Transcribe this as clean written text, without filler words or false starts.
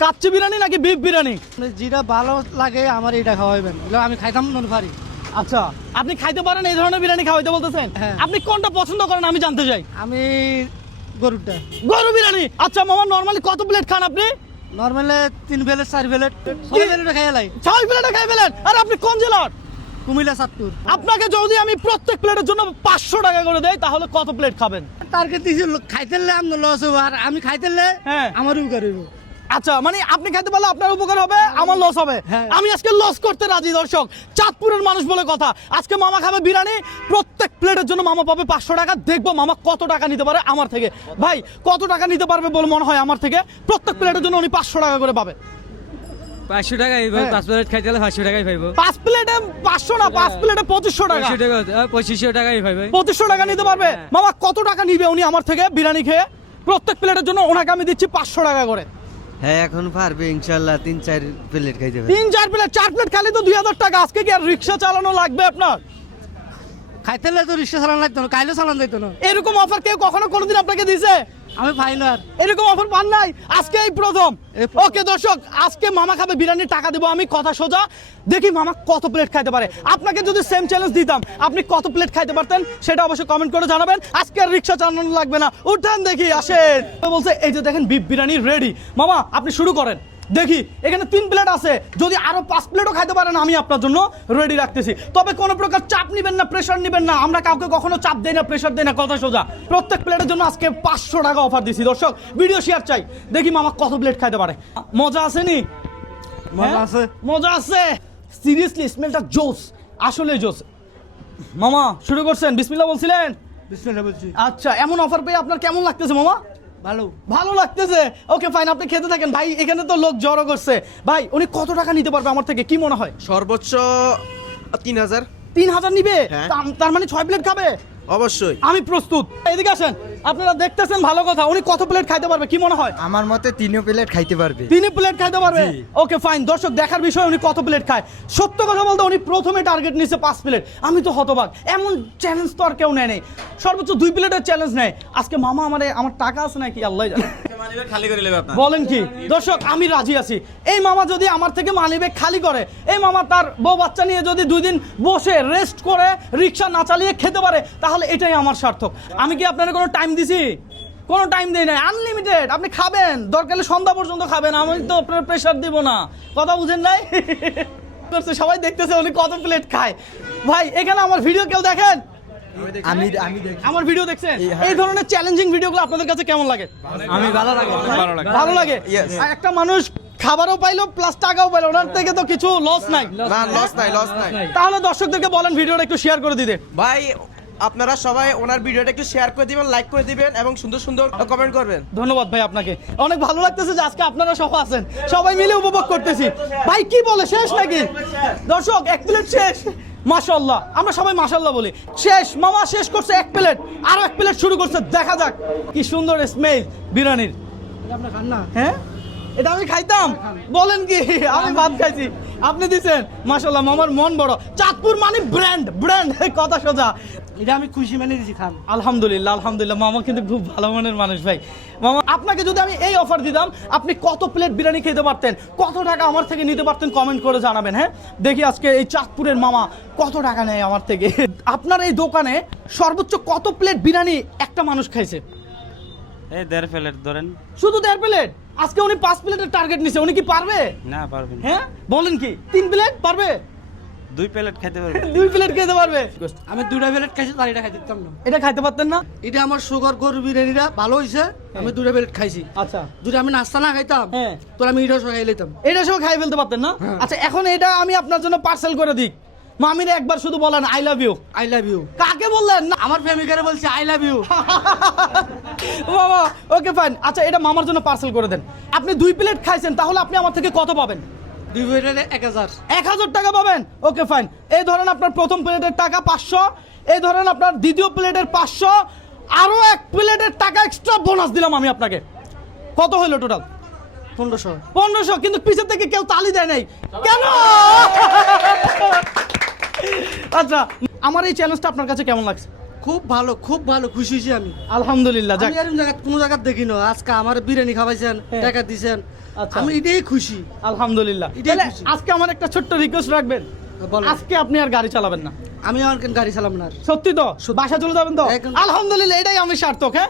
কাচ্চি বিরিয়ানি নাকি বিফ বিরিয়ানি? যেটা ভালো লাগে আমার এটা খাওয়াইবেন, আমি খাইতাম মনে পারি। আচ্ছা, আপনি খাইতে পারেন এই ধরনের বিরিয়ানি খাওয়াইতে বলতেছেন? হ্যাঁ। আপনি কোনটা পছন্দ করেন আমি জানতে চাই। আমি গরুটা। গরু বিরিয়ানি। আচ্ছা মামা, নরমালি কত প্লেট খান আপনি? নর্মালে 3 প্লেট 4 প্লেট 6 প্লেট খাই লাই। 6 প্লেটে খাই ফেলেন? আর আপনি কোন জেলার? কুমিল্লা চাঁদপুর। আপনাকে যদি আমি প্রত্যেক প্লেটের জন্য 500 টাকা করে দেই তাহলে কত প্লেট খাবেন? টার্গেট দিছি খাইতে আমি লস হবো, আর আমি খাইতে হ্যাঁ আমারও করিব। আচ্ছা, মানে আপনি খাইতে পারলে আপনার উপকার হবে, আমার লস হবে। হ্যাঁ। আমি আজকে লস করতে রাজি দর্শক, চাঁদপুরের মানুষ বলে কথা। আজকে মামা খাবে বিরিয়ানি, প্রত্যেক প্লেটের জন্য মামা পাবে 500 টাকা। দেখবো মামা কত টাকা নিতে পারে আমার থেকে। ভাই কত টাকা নিতে পারবে বলে মনে হয় আমার থেকে? প্রত্যেক প্লেটের জন্য উনি 500 টাকা করে পাবে। 500 টাকাই ভাই, হ্যাঁ। 5 প্লেট খাইতে হলে 500 টাকাই পাইবো। 5 প্লেটে 500 না, 5 প্লেটে 2500 টাকা। 2500 টাকাই পাই ভাই। 2500 টাকা নিতে পারবে। হ্যাঁ। মামা কত টাকা নিবে উনি আমার থেকে বিরিয়ানি খেয়ে? প্রত্যেক প্লেটের জন্য ওনাকে আমি দিচ্ছি 500 টাকা করে। হ্যাঁ এখন পারবে ইনশাল্লাহ 3-4 প্লেট খাইতে পারবে। 3-4 প্লেট, 4 প্লেট খালি তো 2000 টাকা। আজকে কি আর রিক্সা চালানো লাগবে আপনার? খাইতে তো রিক্সা চালান লাগতো না, কাইলে চালান যাইতো না। এরকম অফার কেউ কখনো কোনোদিন আপনাকে দিয়েছে? আমি পাই না আর। এরকম অফার পান নাই, আজকে এই প্রথম। এই প্রথম। ওকে দর্শক, আজকে মামা খাবে বিরিয়ানির টাকা দেবো আমি, কথা সোজা। দেখি মামা কত প্লেট খাইতে পারে। আপনাকে যদি সেম চ্যালেঞ্জ দিতাম আপনি কত প্লেট খাইতে পারতেন সেটা অবশ্যই কমেন্ট করে জানাবেন। আজকে আর রিক্সা চালানো লাগবে না, উঠান দেখি আসেন। বলছে এই যে দেখেন বিফ বিরিয়ানি রেডি। মামা আপনি শুরু করেন, দেখি এখানে 3 প্লেট আছে, যদি আরো 5 প্লেটও খাইতে পারেন আমি আপনার জন্য রেডি রাখতেছি। তবে কোনো প্রকার চাপ নিবেন না, প্রেশার নিবেন না। আমরা কাউকে কখনো চাপ দেই না, প্রেশার দেই না, কথা সোজা। প্রত্যেক প্লেটের জন্য আজকে 500 টাকা অফার দিছি দর্শক। ভিডিও শেয়ার চাই, দেখি মামা কত প্লেট খাইতে পারে। মজা আছে নি? মজা আছে। মজা আছে। সিরিয়াসলি স্মেলটা জোস, আসলে জোস। মামা শুরু করছেন, বিসমিল্লাহ বলছিলেন? বিসমিল্লাহ বলছি। আচ্ছা, এমন অফার পেয়ে আপনার কেমন লাগতেছে মামা? ভালো। ভালো লাগতেছে। ওকে ফাইন, আপনি খেতে থাকেন। ভাই এখানে তো লোক জড়ো করছে। ভাই উনি কত টাকা নিতে পারবে আমার থেকে কি মনে হয়? সর্বোচ্চ 3000। 3000 নিবে? হ্যাঁ। তার মানে 6 প্লেট খাবে? অবশ্যই। আমি প্রস্তুত। এদিকে আসেন, আপনারা দেখতেছেন ভালো কথা। উনি কত প্লেট খাইতে পারবে কি মনে হয়? আমার মতে 3 প্লেট খাইতে পারবে। 3 প্লেট খাইতে পারবে? জি। ওকে ফাইন, দর্শক দেখার বিষয় উনি কত প্লেট খায়। সত্য কথা বলতে উনি প্রথমে টার্গেট নিছে 5 প্লেট। আমি তো হতবাক, এমন চ্যালেঞ্জ তো আর কেউ নেয় নাই। সর্বোচ্চ 2 প্লেটের চ্যালেঞ্জ নেয়। আজকে মামা আমার টাকা আছে নাকি আল্লাহ জানে। খালি করে নেবে আপনার। বলেন কি দর্শক, আমি রাজি আছি। এই মামা যদি আমার থেকে মানিব্যাগ খালি করে, এই মামা তার বউ বাচ্চা নিয়ে যদি 2 দিন বসে রেস্ট করে রিক্সা না চালিয়ে খেতে পারে, তাহলে এটাই আমার সার্থক। আমি কি আপনার কোনো টাইম দিছি? কোনো টাইম দেই নাই, আনলিমিটেড। আপনি খাবেন, দরকার হলে সন্ধ্যা পর্যন্ত খাবেন, আমি তো আপনার প্রেশার দিব না। কথা বুঝেন নাই? সবাই দেখতেছে উনি কত প্লেট খায়। ভাই এখানে আমার ভিডিও কেউ দেখেন? আমি দেখি। আমার ভিডিও দেখছেন? এই ধরনের চ্যালেঞ্জিং ভিডিওগুলো আপনাদের কাছে কেমন লাগে? আমি ভালো লাগে। ভালো লাগে। আর একটা মানুষ খাবারও পাইলো প্লাস টাকাও পাইলো, ওনার থেকে তো কিছু লস নাই। না, লস নাই, লস নাই। তাহলে দর্শকদেরকে বলেন ভিডিওটা একটু শেয়ার করে দিতে। ভাই আপনারা সবাই ওনার ভিডিওটা একটু শেয়ার করে দিবেন, লাইক করে দিবেন এবং সুন্দর সুন্দর কমেন্ট করবেন। ধন্যবাদ ভাই আপনাকে, অনেক ভালো লাগতেছে যে আজকে আপনারা সহ আছেন, সবাই মিলে উপভোগ করতেছি। ভাই কি বলে শেষ নাকি? দর্শক 1 প্লেট শেষ, মাশাআল্লাহ। আমরা সবাই মাশাআল্লাহ বলি। শেষ, মামা শেষ করছে 1 প্লেট, আরো 1 প্লেট শুরু করছে। দেখা যাক কি সুন্দর স্মেল বিরিয়ানির। আপনি খান না? হ্যাঁ, এটা আমি খাইতাম? বলেন কি, আমি ভাত খাইছি, আপনি দিছেন। মাশাআল্লাহ, মামার মন বড়। চাঁদপুর মানে ব্র্যান্ড, ব্র্যান্ড, কথা সোজা। এটা আমি খুশি মানে দিছি, খান। আলহামদুলিল্লাহ, আলহামদুলিল্লাহ। মামা কিন্তু খুব ভালো মনের মানুষ ভাই। মামা আপনাকে যদি আমি এই অফার দিতাম, আপনি কত প্লেট বিরিয়ানি খেতে পারতেন, কত টাকা আমার থেকে নিতে পারতেন, কমেন্ট করে জানাবেন। হ্যাঁ, দেখি আজকে এই চাঁদপুরের মামা কত টাকা নেয় আমার থেকে। আপনার এই দোকানে সর্বোচ্চ কত প্লেট বিরিয়ানি একটা মানুষ খাইছে? এই 1.5 প্লেট ধরেন। শুধু 1.5 প্লেট? আজকে উনি 5 প্লেটের টার্গেট নিছে, উনি কি পারবে? না পারবেন। হ্যাঁ বলেন কি, 3 প্লেট পারবে? 2 প্লেট খেতে পারবেন। 2 প্লেট খেতে পারবে? আমি 2টা প্লেট খাইছি, তার এটা খাই দিতাম না। এটা খাইতে পারতেন না? এটা আমার সুগার গরু বিরিয়ানিটা ভালো হয়েছে, আমি 2টা প্লেট খাইছি। আচ্ছা, যদি আমি নাস্তা না খাইতাম হ্যাঁ, তো আমি এটা সহ খাই লইতাম। এটা সব খাই ফেলতে পারতেন না? আচ্ছা, এখন এটা আমি আপনার জন্য পার্সেল করে দিই। মামিরে একবার শুধু বলেন I love you. I love you. কাকে বললেন? না আমার প্রেমিকারে বলছি আই লাভ ইউ। মামা ওকে ফাইন। আচ্ছা, এটা মামার জন্য পার্সেল করে দেন। আপনি 2 প্লেট খাইছেন, তাহলে আপনি আমার থেকে কত পাবেন? 2 প্লেটে 1000। 1000 টাকা পাবেন। Okay fine. এই ধরেন আপনার প্রথম প্লেটের টাকা 500, এই ধরেন আপনার দ্বিতীয় প্লেটের 500, আরো 1 প্লেটের টাকা এক্সট্রা বোনাস দিলাম আমি আপনাকে। কত হলো টোটাল? 1500। 1500। কিন্তু পিছের থেকে কেউ তালি দেয় নাই কেন? আচ্ছা, আমার এই চ্যালেঞ্জটা আপনার কাছে কেমন লাগছে? খুব ভালো খুশি হয়েছি আমি আলহামদুলিল্লাহ যাক আমি এরকম জায়গা কোনো জায়গা দেখি না আজকে আমার বিরিয়ানি খাওয়াইছেন হ্যাঁ। টাকা দিছেন আচ্ছা। আমি এটাই খুশি আলহামদুলিল্লাহ এটাই তাহলে খুশি। আজকে আমার একটা ছোট্ট রিকোয়েস্ট রাখবেন বলেন। আজকে আপনি আর গাড়ি চালাবেন না আমি আমার গাড়ি চালাম না আর। সত্যি তো বাসা চলে যাবেন তো একদম। আলহামদুলিল্লাহ এটাই আমি সার্থক হ্যাঁ